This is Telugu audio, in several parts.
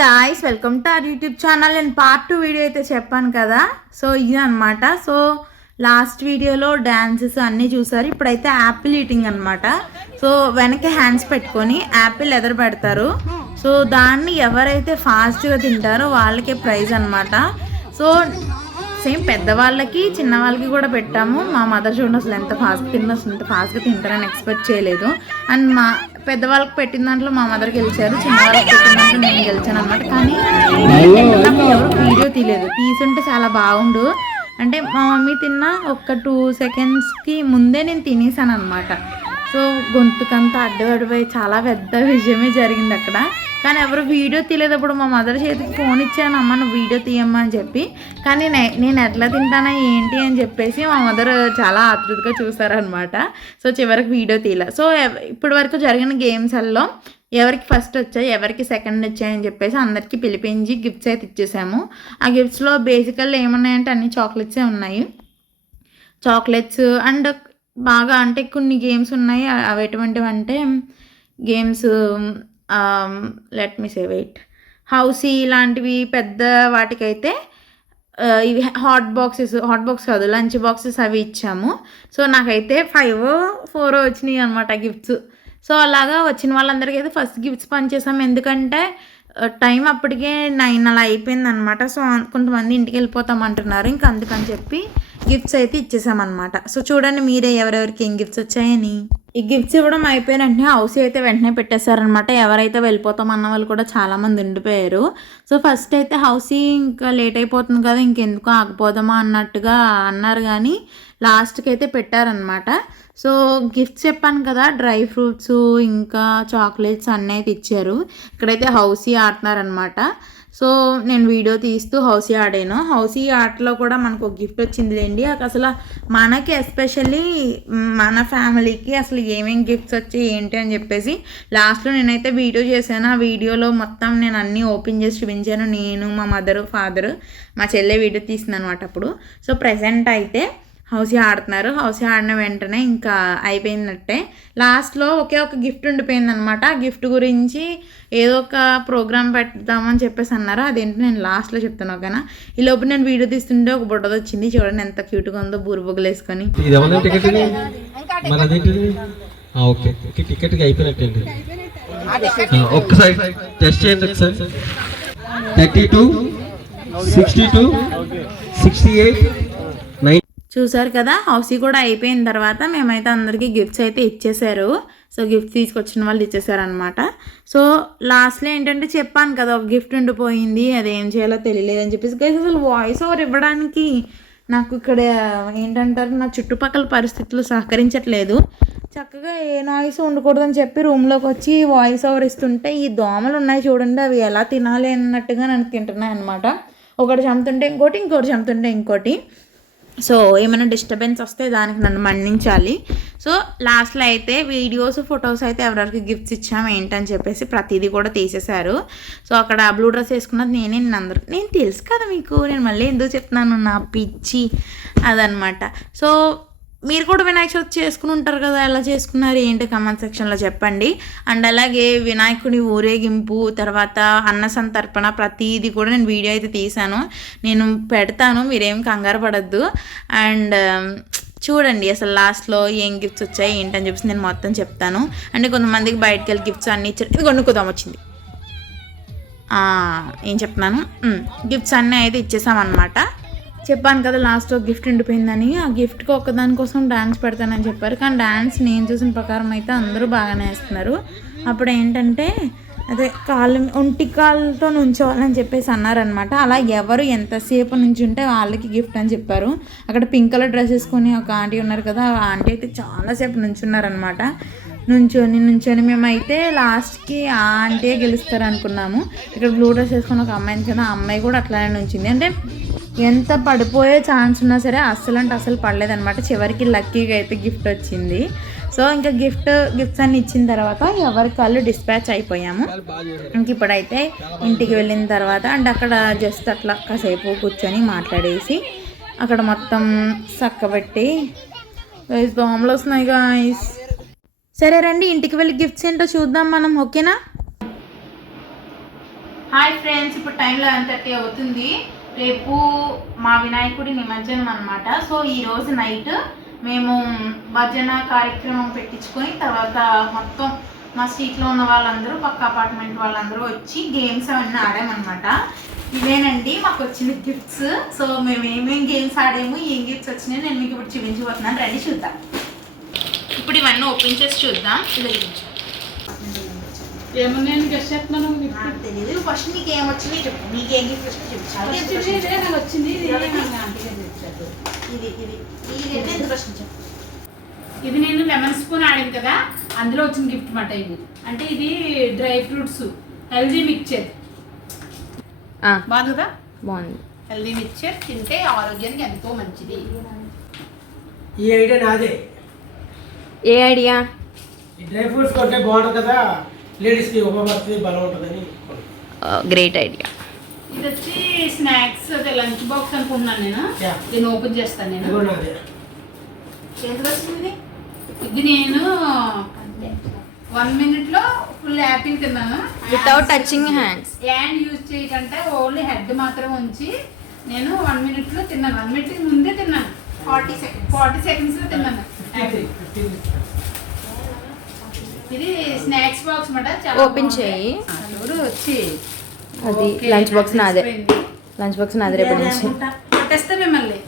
Guys welcome to our YouTube channel. నేను పార్ట్ 2 వీడియో అయితే చెప్పాను కదా. సో ఇది అనమాట. సో లాస్ట్ వీడియోలో డ్యాన్సెస్ అన్నీ చూసారు. ఇప్పుడైతే యాపిల్ ఈటింగ్ అనమాట. సో వెనక హ్యాండ్స్ పెట్టుకొని యాపిల్ ఎదురు పెడతారు. సో దాన్ని ఎవరైతే ఫాస్ట్గా తింటారో వాళ్ళకే ప్రైజ్ అనమాట. సో సేమ్ పెద్దవాళ్ళకి చిన్నవాళ్ళకి కూడా పెట్టాము. మా మదర్ చూడండి అసలు ఎంత ఫాస్ట్గా తింటారని ఎక్స్పెక్ట్ చేయలేదు. అండ్ మా పెద్దవాళ్ళకి పెట్టిన దాంట్లో మా మదర్ గెలిచారు, చిన్నవాళ్ళకి పెట్టిన దాంట్లో నేను గెలిచాను అనమాట. కానీ ఎవరు వీడియో తీయలేదు. తీసుంటే చాలా బాగుండు. అంటే మా మమ్మీ తిన్న ఒక 2 సెకండ్స్కి ముందే నేను తినేసాను అనమాట. సో గొంతుకంతా అడ్డుపడిపోయి చాలా పెద్ద విషయమే జరిగింది అక్కడ. కానీ ఎవరు వీడియో తీయలేదప్పుడు మా మదర్ చేతికి ఫోన్ ఇచ్చాను, అమ్మ నువ్వు వీడియో తీయమ్మా అని చెప్పి. కానీ నేను ఎట్లా తింటానా ఏంటి అని చెప్పేసి మా మదర్ చాలా ఆతృతగా చూసారనమాట. సో చివరికి వీడియో తీయలే. సో ఇప్పటి వరకు జరిగిన గేమ్స్ల్లో ఎవరికి ఫస్ట్ వచ్చాయి, ఎవరికి సెకండ్ వచ్చాయని చెప్పేసి అందరికీ పిలిపించి గిఫ్ట్స్ అయితే ఇచ్చేసాము. ఆ గిఫ్ట్స్లో బేసికల్గా ఏమున్నాయంటే అన్ని చాక్లెట్సే ఉన్నాయి. చాక్లెట్స్ అండ్ బాగా అంటే కొన్ని గేమ్స్ ఉన్నాయి. అవి ఎటువంటివి అంటే గేమ్స్ లెట్ మీ సే వెయిట్ హౌసీ లాంటివి. పెద్ద వాటికైతే ఇవి హాట్ బాక్స్ కాదు లంచ్ బాక్సెస్ అవి ఇచ్చాము. సో నాకైతే 5-4 వచ్చినాయి అనమాట గిఫ్ట్స్. సో అలాగా వచ్చిన వాళ్ళందరికీ అయితే ఫస్ట్ గిఫ్ట్స్ పనిచేసాము. ఎందుకంటే టైం అప్పటికే 9 అలా అయిపోయింది అనమాట. సో కొంతమంది ఇంటికి వెళ్ళిపోతాం అంటున్నారు. ఇంకా అందుకని చెప్పి గిఫ్ట్స్ అయితే ఇచ్చేసామన్నమాట. సో చూడండి మీరే ఎవరెవరికి ఏం గిఫ్ట్స్ వచ్చాయని. ఈ గిఫ్ట్స్ ఇవ్వడం అయిపోయిన వెంటనే హౌస్ అయితే వెంటనే పెట్టేశారనమాట. ఎవరైతే వెళ్ళిపోతాం అన్న వాళ్ళు కూడా చాలామంది ఉండిపోయారు. సో ఫస్ట్ అయితే హౌస్ ఇంకా లేట్ అయిపోతుంది కదా ఇంకెందుకు ఆగిపోదామా అన్నట్టుగా అన్నారు. కానీ లాస్ట్కి అయితే పెట్టారనమాట. సో గిఫ్ట్స్ చెప్పాను కదా, డ్రై ఫ్రూట్స్ ఇంకా చాక్లెట్స్ అన్నీ అయితే ఇచ్చారు. ఇక్కడైతే హౌసీ ఆడుతున్నారనమాట. సో నేను వీడియో తీస్తూ హౌసీ ఆడాను. హౌసీ ఆటలో కూడా మనకు ఒక గిఫ్ట్ వచ్చిందిలేండి. అసలు మనకి ఎస్పెషల్లీ మన ఫ్యామిలీకి అసలు ఏమేమి గిఫ్ట్స్ వచ్చాయి ఏంటి అని చెప్పేసి లాస్ట్లో నేనైతే వీడియో చేశాను. ఆ వీడియోలో మొత్తం నేను అన్నీ ఓపెన్ చేసి చూపించాను. నేను, మా మదరు, ఫాదరు, మా చెల్లె వీడియో తీసింది అనమాట అప్పుడు. సో ప్రెజెంట్ అయితే హౌసీ ఆడుతున్నారు. హౌసీ ఆడిన వెంటనే ఇంకా అయిపోయినట్టే. లాస్ట్లో ఒకే ఒక గిఫ్ట్ ఉండిపోయింది అనమాట. ఆ గిఫ్ట్ గురించి ఏదో ఒక ప్రోగ్రామ్ పెడదామని చెప్పేసి అన్నారు. అదేంటి నేను లాస్ట్లో చెప్తాను ఓకేనా. ఈ లోపు నేను వీడియో తీస్తుంటే ఒక బుడ్డది వచ్చింది. చూడండి ఎంత క్యూట్గా ఉందో బూరుబొగ్గులు వేసుకొని. ఒక్కసారి టెస్ట్ చేయండి ఒకసారి. 32, 62, 68, 9. చూసారు కదా హౌసీ కూడా అయిపోయిన తర్వాత మేమైతే అందరికీ గిఫ్ట్స్ అయితే ఇచ్చేసారు. సో గిఫ్ట్ తీసుకొచ్చిన వాళ్ళు ఇచ్చేసారనమాట. సో లాస్ట్లో ఏంటంటే చెప్పాను కదా ఒక గిఫ్ట్ ఉండిపోయింది, అదేం చేయాలో తెలియలేదు అని చెప్పేసి. గైస్ అసలు వాయిస్ ఓవర్ ఇవ్వడానికి నాకు ఇక్కడ ఏంటంటారు నా చుట్టుపక్కల పరిస్థితులు సహకరించట్లేదు. చక్కగా ఏ నాయిస్ ఉండకూడదని చెప్పి రూమ్లోకి వచ్చి వాయిస్ ఓవర్ ఇస్తుంటే ఈ దోమలు ఉన్నాయి చూడండి, అవి ఎలా తినాలి అన్నట్టుగా నన్ను తింటున్నాయి అనమాట. ఒకటి చంపుతుంటే ఇంకోటి, ఇంకోటి చంపుతుంటే ఇంకోటి. సో ఏమైనా డిస్టర్బెన్స్ వస్తే దానికి నన్ను మన్నించాలి. సో లాస్ట్లో అయితే వీడియోస్, ఫొటోస్ అయితే ఎవరెవరికి గిఫ్ట్స్ ఇచ్చాము ఏంటని చెప్పేసి ప్రతిదీ కూడా తీసేశారు. సో అక్కడ బ్లూ డ్రెస్ వేసుకున్నది నేనే. నేను తెలుసు కదా మీకు, నేను మళ్ళీ ఎందుకు చెప్తున్నాను నా పిచ్చి అదనమాట. సో మీరు కూడా వినాయక చవితి చేసుకుని ఉంటారు కదా, ఎలా చేసుకున్నారు ఏంటి కమెంట్ సెక్షన్లో చెప్పండి. అండ్ అలాగే వినాయకుడి ఊరేగింపు తర్వాత అన్న సంతర్పణ ప్రతిదీ కూడా నేను వీడియో అయితే తీశాను, నేను పెడతాను, మీరేం కంగారు పడద్దు. అండ్ చూడండి అసలు లాస్ట్లో ఏం గిఫ్ట్స్ వచ్చాయి ఏంటని చెప్పేసి నేను మొత్తం చెప్తాను. అంటే కొంతమందికి బయటకు వెళ్ళి గిఫ్ట్స్ అన్నీ ఇచ్చారు. ఇది కొనుక్కుందాం వచ్చింది. ఏం చెప్తున్నాను, గిఫ్ట్స్ అన్నీ అయితే ఇచ్చేసామన్నమాట. చెప్పాను కదా లాస్ట్ గిఫ్ట్ ఉండిపోయిందని. ఆ గిఫ్ట్కి ఒక్కదానికోసం డ్యాన్స్ పెడతానని చెప్పారు. కానీ డ్యాన్స్ నేను చూసిన ప్రకారం అయితే అందరూ బాగానే వేస్తున్నారు. అప్పుడు ఏంటంటే అదే ఒంటి కాళ్ళతో నుంచోవాలని చెప్పేసి అన్నారనమాట. అలా ఎవరు ఎంతసేపు నుంచి ఉంటే వాళ్ళకి గిఫ్ట్ అని చెప్పారు. అక్కడ పింక్ కలర్ డ్రెస్ వేసుకొని ఒక ఆంటీ ఉన్నారు కదా, ఆ ఆంటీ అయితే చాలాసేపు నుంచున్నారనమాట. నుంచొని మేమైతే లాస్ట్కి ఆ ఆంటీ గెలుస్తారు అనుకున్నాము. ఇక్కడ బ్లూ డ్రెస్ వేసుకొని ఒక అమ్మాయిని కదా, ఆ అమ్మాయి కూడా అట్లానే నుంచింది. అంటే ఎంత పడిపోయే ఛాన్స్ ఉన్నా సరే అస్సలు పడలేదనమాట. చివరికి లక్కీగా అయితే గిఫ్ట్ వచ్చింది. సో ఇంకా గిఫ్ట్స్ అన్ని ఇచ్చిన తర్వాత ఎవరికి వాళ్ళు డిస్పాచ్ అయిపోయాము. ఇంక ఇప్పుడైతే ఇంటికి వెళ్ళిన తర్వాత అంటే అక్కడ జస్ట్ అట్లా కాసేపు కూర్చొని మాట్లాడేసి అక్కడ మొత్తం చక్కబెట్టి దోమలు వస్తున్నాయి గాయ్స్. సరే రండి ఇంటికి వెళ్ళి గిఫ్ట్స్ ఏంటో చూద్దాం మనం, ఓకేనా. హాయ్ ఫ్రెండ్స్, ఇప్పుడు టైం 11:30 అవుతుంది. రేపు మా వినాయకుడి నిమజ్జనం అనమాట. సో ఈరోజు నైట్ మేము భజన కార్యక్రమం పెట్టించుకొని తర్వాత మొత్తం మా స్ట్రీట్లో ఉన్న వాళ్ళందరూ, పక్క అపార్ట్మెంట్ వాళ్ళందరూ వచ్చి గేమ్స్ అవన్నీ ఆడామన్నమాట. ఇవేనండి మాకు వచ్చిన గిఫ్ట్స్. సో మేము ఏమేమి గేమ్స్ ఆడాము, ఏం గిఫ్ట్స్ వచ్చినాయో నేను మీకు ఇప్పుడు చూపించబోతున్నాను. రండి చూద్దాం. ఇప్పుడు ఇవన్నీ ఓపెన్ చేసి చూద్దాం. ఏమన్నా గెస్ట్ చేస్తున్నాను తెలియదు. ఫస్ట్ నీకు ఏం వచ్చింది చెప్పు. నీకు ఏం గిఫ్ట్ వచ్చింది ఇది నేను లెమన్ స్పూన్ ఆడాను కదా, అందులో వచ్చిన గిఫ్ట్ మాట. ఇది అంటే ఇది డ్రై ఫ్రూట్స్ హెల్దీ మిక్చర్. బాగుంది కదా? బాగుంది. హెల్దీ మిక్చర్ తింటే ఆరోగ్యానికి ఎంతో మంచిది. ఈ ఐడియా నాదే. ఏ ఐడియా? ఈ డ్రై ఫ్రూట్స్ కొంటే బాగుంటుంది కదా, లేడీస్కి ఉపయోగపడుతుంది, బలం ఉంటుందని. Great idea. ఇది వచ్చి స్నాక్స్, అదే లంచ్ బాక్స్ అనుకుంటున్నాను నేను. దీన్ని ఓపెన్ చేస్తాను నేను. నాదే. ఇది నేను 1 minute లో ఫుల్ యాపిల్ తిన్నాను without touching hands. Hand use చేయకంటే ఓన్లీ హెడ్ మాత్రం ఉంచి నేను 1 minute లో తిన్నాను. 1 minute ముందే తిన్నాను. 40 seconds లో తిన్నాను. ఇది స్నాక్స్ బాక్స్ మాట. ఓపెన్ చేయి. ఎవరు వచ్చి అది లంచ్ బాక్స్ నాదే. లంచ్ బాక్స్ నాదే రేపు నుంచి. కొట్టేస్తే మిమ్మల్ని.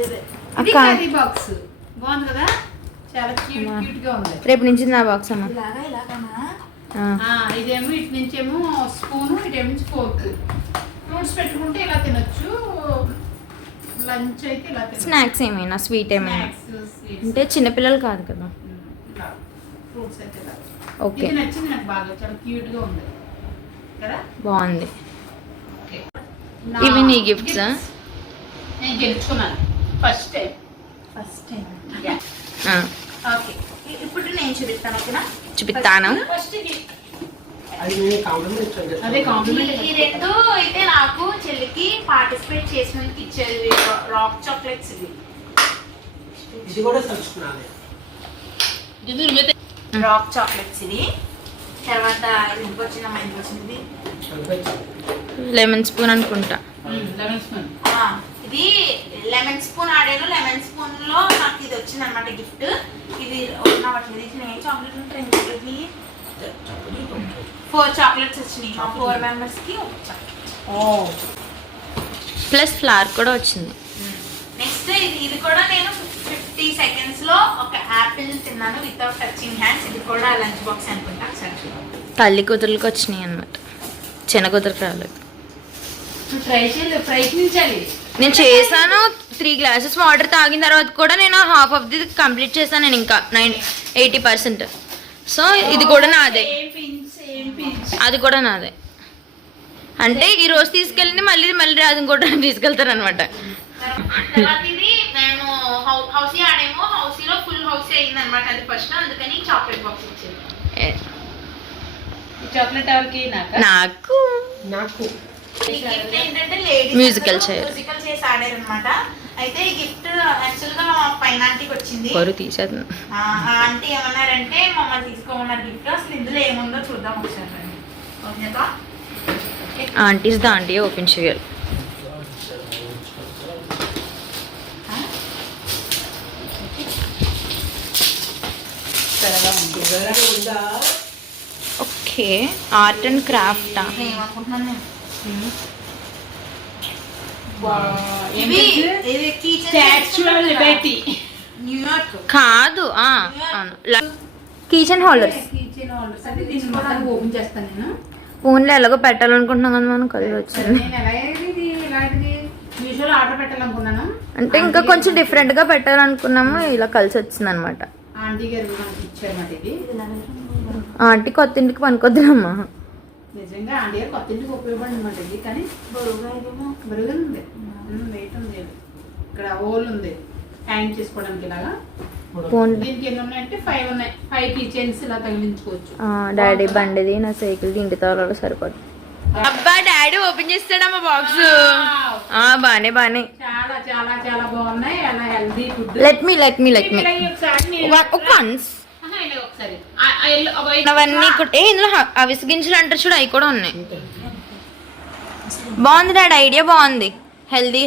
ఇది అక్క. కర్రీ బాక్స్ బాగుంది కదా, చాలా క్యూట్ గా ఉంది. రేపు నుంచి నా బాక్స్ అమ్మా. ఇదేమో ఇటు నుంచేమో స్పూను, ఇటేమో నుంచి ఫోర్క్. ఫ్రూట్స్ పెట్టుకుంటే ఇలా తినొచ్చు. లంచ్ అయితే ఇలా తినొచ్చు. స్నాక్స్ ఏమైనా, స్వీట్ ఏమైనా స్వీట్స్ అంటే చిన్నపిల్లలు కాదు కదా. ఫ్రూట్స్ అయితే ఇలా. ఓకే, ఇది నచ్చింది నాకు బాగా, చాలా క్యూట్ గా ఉంది కదా. బాగుంది. ఓకే, ఇవి నీ గిఫ్ట్స్? నేను గెలుచుకున్నాను ఫస్ట్ టైం. ఓకే, ఇప్పుడు నేను చూపిస్తాను. ఓకేనా? చూపిస్తాను. ఫస్ట్ అది కాంప్లిమెంట్ ఇచ్చాను. అదే కాంప్లిమెంట్. ఈ రెండు అయితే నాకు చెల్లికి పార్టిసిపేట్ చేసినందుకు ఇచ్చేది రాక్ చాక్లెట్స్. ఇవి ఇది కూడా సర్చుకున్నాను. రాక్ చాక్లెట్స్ ఇవి. తర్వాత ఇంటికి వచ్చిందమ్మా, ఇంటికి వచ్చింది లెమన్ స్పూన్ అనుకుంటా. Lemon spoon. ఇది లెమన్ స్పూన్ ఆడాను. లెమన్ స్పూన్ లో నాకు ఇది వచ్చింది అనమాట గిఫ్ట్. ఇది ఉన్నట్లేదు. ఇది ఏ చాక్లెట్ ఉంటాయి? 4 చాక్లెట్స్ వచ్చినాయి. 4 members కి ఒక చాక్లెట్ ప్లస్ ఫ్లవర్ కూడా వచ్చింది. నెక్స్ట్ ఇది కూడా నేను 50 seconds లో ఒక యాపిల్ తిన్నాను వితౌట్ టచింగ్ హ్యాండ్స్. ఇది కూడా లంచ్ బాక్స్ అనుకుంటా. తల్లి కూతురులకు వచ్చినాయి అనమాట, చిన్న కూతురికి రాలేదు. ట్రై చేయాలి, ప్రయత్నించాలి. నేను చేశాను. 3 glasses వాటర్ తాగిన తర్వాత కూడా నేను హాఫ్ ఆఫ్ ది కంప్లీట్ చేశాను. నేను ఇంకా 80%. సో ఇది కూడా నాదే, అది కూడా నాదే. అంటే ఈ రోజు తీసుకెళ్ళింది మళ్ళీ అది కూడా తీసుకెళ్తారు అనమాట. తర్వాత ఇది నేను హౌసీ ఆడేమో, హౌసీలో ఫుల్ హౌసీ అయింది అనమాట. అది ఫస్ట్, అందుకని చాక్లెట్ బాక్స్ ఇచ్చింది. చాక్లెట్ ఎవరికి? నాకు నాకు ఈ గిఫ్ట్ ఏంటంటే లేడీస్ Musical chair. మ్యూజికల్ చేసి ఆడారు అనమాట. అయితే ఈ గిఫ్ట్ యాక్చువల్ గా మా పైన ఆంటీకి వచ్చింది. పరు తీసేది. ఆ ఆంటీ ఏమన్నారంటే మమ్మల్ని తీసుకోమన్నారు గిఫ్ట్. అసలు ఇందులో ఏముందో చూద్దాం ఒకసారి. ఓకేనా? ఆంటీస్ దా ఆంటీ ఓపెన్ చేయాలి. ఉందా? Okay, art and craft. ఏమనుకుంటున్నాను నేను. ఇవి ఇది న్యూయార్క్ కాదు, కిచెన్ హోల్డర్స్. ఓపెన్ చేస్తాను నేను. ఫోన్లో ఎలాగో పెట్టాలనుకుంటున్నాం కదా మనం, కలిసి వచ్చింది. నేను ఎలా ఇలాంటిది మీషోలో ఆర్డర్ పెట్టాలనుకున్నాను. అంటే ఇంకా కొంచెం డిఫరెంట్గా పెట్టాలనుకున్నాము, ఇలా కలిసి వచ్చింది అనమాట. ఆంటీ గారు మనకి ఇచ్చారన్నమాట. ఇది ఆంటీ కొత్త ఇంటికి పనికొద్దునమ్మా. నిజంగా ఆంటీ గారు కొత్త ఇంటికి ఉపయోగపడింది అనమాట. ఇది కానీ బరువుగా ఉంది, వెయిట్ ఉంది. ఇక్కడ హోల్ ఉంది హ్యాంగ్ చేసుకోవడానికి. ఇలాగా దీనికి ఎన్ని ఉన్నాయంటే 5 ఉన్నాయి. 5 కిచెన్స్ ఇలా తగిలించుకోవచ్చు. డాడీ బండిది, నా సైకిల్ ఇంటి తాళాలు సరిపడు. అబ్బా డాడీ ఓపెన్ చేస్తాడమ్మా బాక్స్. బానే చాలా చాలా చాలా బాగున్నాయి. అలా healthy food. Let me once ఒకసారి అవన్నీ ఇందులో అవిసి గింజలు అంటారు చూడు, అవి కూడా ఉన్నాయి. బాగుంది డాడీ, ఐడియా బాగుంది. Healthy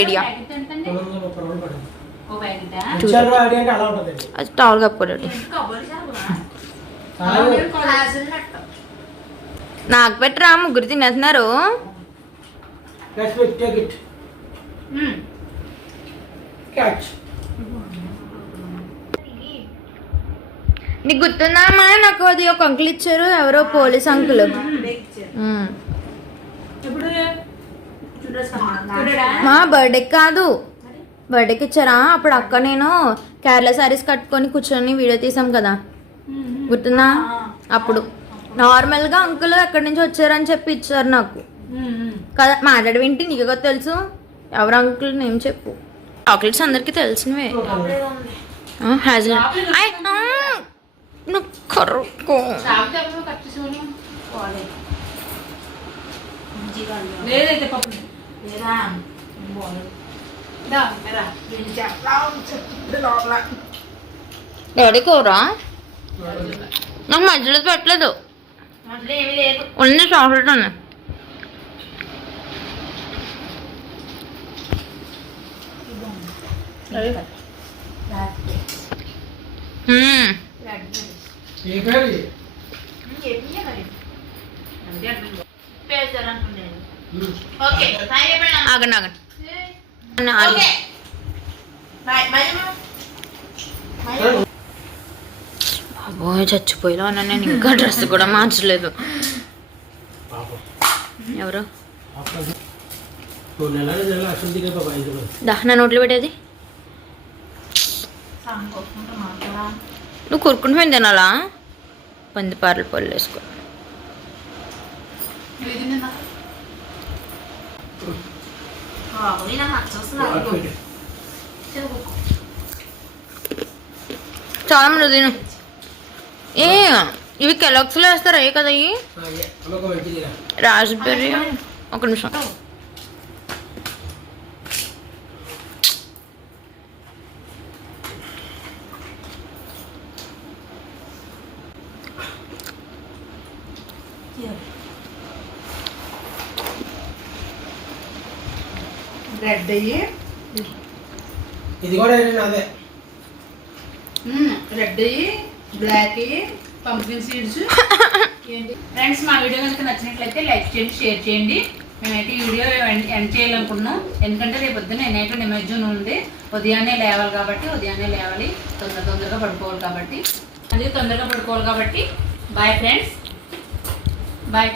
idea. ప్యాకెట్ ఎంతండి? 230 రూపాయలు పడింది. ఓ ప్యాకెటా? ఇచ్చారు ఆడి అంటే అలా ఉంటుంది. అది టవల్ కప్పుకోలేడు. నాకు పెట్టరా, ముగ్గురు తినేస్తున్నారు. Let's take it. Catch. నీకు గుర్తుందామా, నాకు అది ఒక అంకుల్ ఇచ్చారు, ఎవరో పోలీస్ అంకుల్. మా బర్త్డే కాదు, బర్త్డేకి ఇచ్చారా. అప్పుడు అక్క నేను కేరళ శారీస్ కట్టుకొని కూర్చొని వీడియో తీసాం కదా, గుర్తుందా? అప్పుడు నార్మల్గా అంకుల్ ఎక్కడి నుంచి వచ్చారని చెప్పి ఇచ్చారు నాకు కదా. మాట్లాడి వింటే నీకు కదా తెలుసు ఎవరు అంకుల్ నేమ్ చెప్పు. చాక్లెట్స్ అందరికీ తెలిసినవే. లేదైతే పప్పు డాడీ కూర నాకు మధ్యలో పెట్టలేదు, ఓన్లీ చాక్లెట్ ఉన్నాయి. ఏ కర్రీ? ఆగండి ఆగండి. బాబోయ్ చచ్చిపోయేలా ఉన్నా నేను, ఇంకా డ్రెస్ కూడా మార్చలేదు. ఎవరు దా నా నోట్లో పెట్టేది? నువ్వు కొరుకుంటుపోయింది తినాలా? పందిపారలు పళ్ళు వేసుకో. చాలా మంది తిను. ఏ ఇవి కెలాక్స్లో వేస్తారా? ఏ కదా ఇవి రాస్బెర్రీ. ఒక నిమిషం. రెడ్ అయ్యి ఇది కూడా అదే రెడ్ అయ్యి బ్లాక్ అయ్యి పంప్కిన్ సీడ్స్ ఏంటి ఫ్రెండ్స్. మా వీడియో కనుక నచ్చినట్లయితే లైక్ చేయండి, షేర్ చేయండి. మేమైతే ఈ వీడియో ఎండ్ చేయాలనుకున్నాం, ఎందుకంటే రేపు పొద్దున్న నేనైతే నిమజ్జనం ఉంది, ఉదయాన్నే లేవాలి కాబట్టి, తొందరగా పడుకోవాలి కాబట్టి, అందుకే తొందరగా పడుకోవాలి కాబట్టి. Bye friends, bye.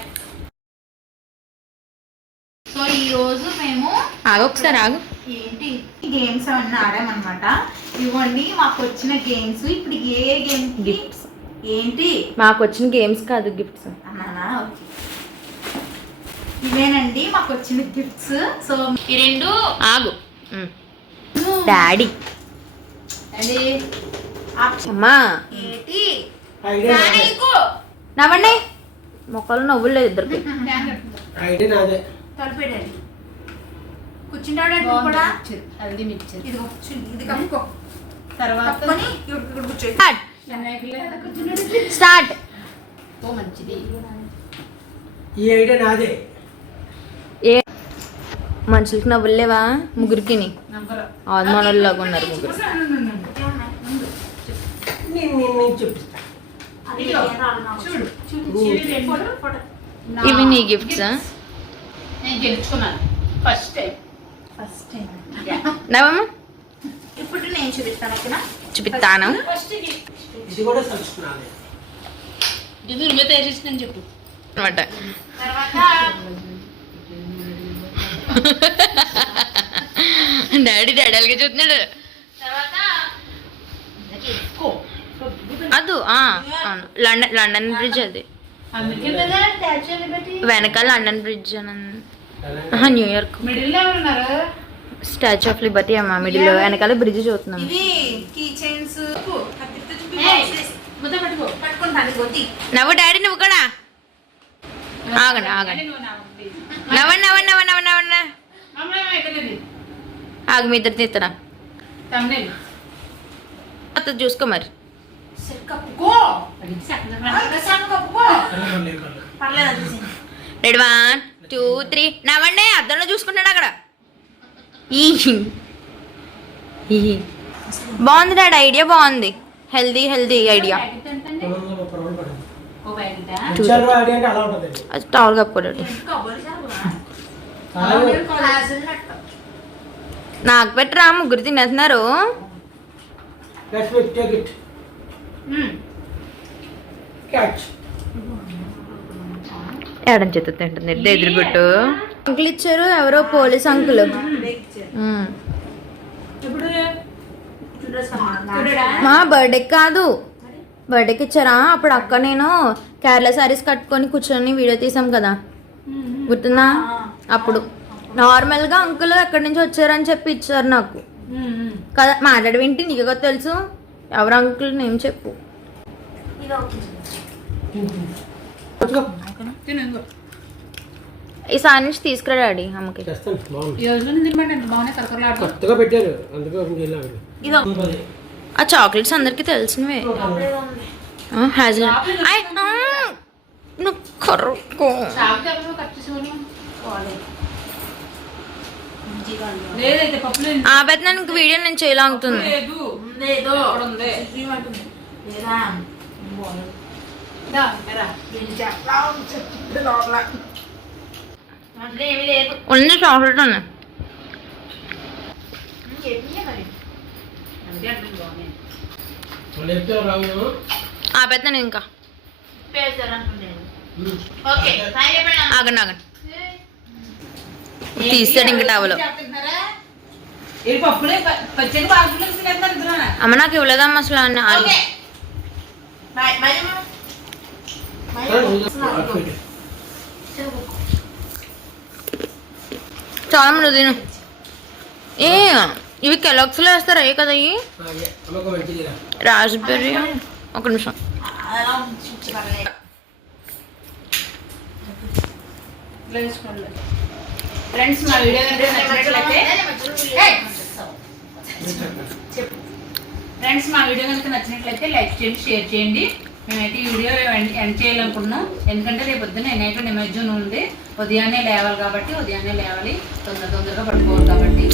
సో ఈరోజు మేము ఒకసారి ఆగు. ఏంటి గేమ్స్ అవన్నీ ఆడామన్నమాట. ఇవ్వండి మాకు వచ్చిన గేమ్స్. ఇప్పుడు ఏ గేమ్ గిఫ్ట్స్ ఏంటి? మాకు వచ్చిన గేమ్స్ కాదు, గిఫ్ట్స్ అన్నానా? ఓకే, ఇవేనండి మాకు వచ్చిన గిఫ్ట్స్. సో ఈ రెండు ఆగు. డాడీ అమ్మా ఏంటి నవ్వండి. మొక్కలు నవ్వులు లేదు ఇద్దరికి. ఐడి నాదే. తలపెట్టండి, కూర్చుంటాడు కూడా. హల్దీ మిక్చర్ ఇదిగో ఇది కప్పుకో. తర్వాత కప్పుకొని ఇక్కడ కూర్చో. స్టార్ట్. ఓ మంచిది. ఈ ఐడి నాదే. ఏ మనుషులకి నవ్వులు లేవా? ముగ్గురికి నంబర్ ఆత్మనలాగా ఉన్నారు ముగ్గురు. నేను చూపిస్తా. చూడు ఇవి నీ గిఫ్ట్స్. నేను గెలుచుకున్నాను ఫస్ట్ టైం. నవ్వమ్మా. ఇప్పుడు నేను చూపిస్తాను. ఓకేనా? చూపిస్తాను. ఇది కూడా సబ్స్క్రైబ్. ఇది నువ్వే తయారు చేసిందని చెప్పు అనమాట. తర్వాత డాడీ అలాగే చూస్తున్నాడు. అదు అవును, లండన్ బ్రిడ్జ్. అది అందుకే కదా స్టాచ్యూ లిబర్టీ వెనకాల లండన్ బ్రిడ్జ్ అని. న్యూయార్క్ మిడిల్ ఎవరు ఉన్నారు? స్టాచ్యూ ఆఫ్ లిబర్టీ అమ్మా. మిడిల్ వెనకాల బ్రిడ్జ్ చూస్తున్నాం. ఇవి కీ చైన్స్. ముద్ద పట్టుకో. పట్టుకుంటాను. గొద్ది నవ్వు డాడీ, నువ్వు కూడా ఆగండి ఆగండి. నవ్వండి నవ్వండి నవ్వండి నవ్వండి నవ్వండి. ఆగు, మీ ఇద్దరు తీస్తారా? చూసుకో మరి. కప్పుకో. కప్పుకో. పర్లేదు. రెడీ 1 2 3 నవ్వండి అద్దంలో చూసుకుంటాడు అక్కడ ఈ బాగుంది డాడీ ఐడియా బాగుంది హెల్దీ ఐడియా ప్యాకెట్ ఏంటండి? 230 రూపాయలు పడింది. ఓ ప్యాకెటా? ఇచ్చారు ఐడి అంటే అలా ఉంటుంది. అది టవల్ కప్పుకోలేదు నాకు పెట్టరా ముగ్గురు తినేస్తున్నారు Let's wait, take it. Catch. ఏడం చేత తింటుంది ఎదురుగుట్టు అంకుల్ ఇచ్చారు ఎవరో పోలీస్ అంకుల్ మా బర్త్డేకి కాదు బర్త్డేకి ఇచ్చారా అప్పుడు అక్క నేను కేరళ శారీస్ కట్టుకొని కూర్చొని వీడియో తీసాం కదా గుర్తుందా అప్పుడు నార్మల్గా అంకుల్ ఎక్కడి నుంచి వచ్చారని చెప్పి ఇచ్చారు నాకు కదా మాట్లాడి వింటే నీకు కదా తెలుసు ఎవరు అంకుల్ నేమ్ చెప్పు ఈ సారి నుంచి తీసుకురా డాడీ అమ్మకి చేస్తాను, బాగుంది. ఈ రోజు తినమంటే ఎంత బాగున్నాయి కరకరలాడుతూ. కొత్తగా పెట్టారు అందుకే ఓపెన్ చేయాలి. ఆ చాక్లెట్స్ అందరికి తెలిసినవే హ్యాజిల్ నువ్వు కరుక్కో చాకు ఎవరు కట్ చేసేవాళ్ళు? లేదైతే పప్పులు ఆ పెద్ద నాకు వీడియో నేను చేయలాగుతుంది లేదు. అక్కడ ఉంది. దా, ఎరా. ఉంది చాక్లెట్ ఉన్నాయి అందుకే అర్థం బాగున్నాయి. వాళ్ళు చెప్తే రావు. ఆ పెద్ద నేను ఇంకా ఆగండి తీస్తాడు ఇంక టవలో ఏ పప్పులే పచ్చడి బాగుంటుంది తినేస్తారు ఇద్దరునా? అమ్మ నాకు ఇవ్వలేదమ్మా అసలు అన్న చాలా మంది తిను ఏ ఇవి కెలాక్స్లో వేస్తారా ఏ కదా ఇవి అమ్మకు మంచిది. రాస్బెర్రీ ఒక నిమిషం ఫ్రెండ్స్ మా వీడియో కనుక నచ్చినట్లయితే ఫ్రెండ్స్ మా వీడియో కనుక నచ్చినట్లయితే లైక్ చేయండి షేర్ చేయండి. మేమైతే ఈ వీడియో ఎండ్ చేయాలనుకున్నాం ఎందుకంటే రేపు పొద్దున్న నైట్ నిమజ్జనం ఉంది ఉదయాన్నే లేవాలి కాబట్టి ఉదయాన్నే లేవాలి తొందరగా పట్టుకోవాలి కాబట్టి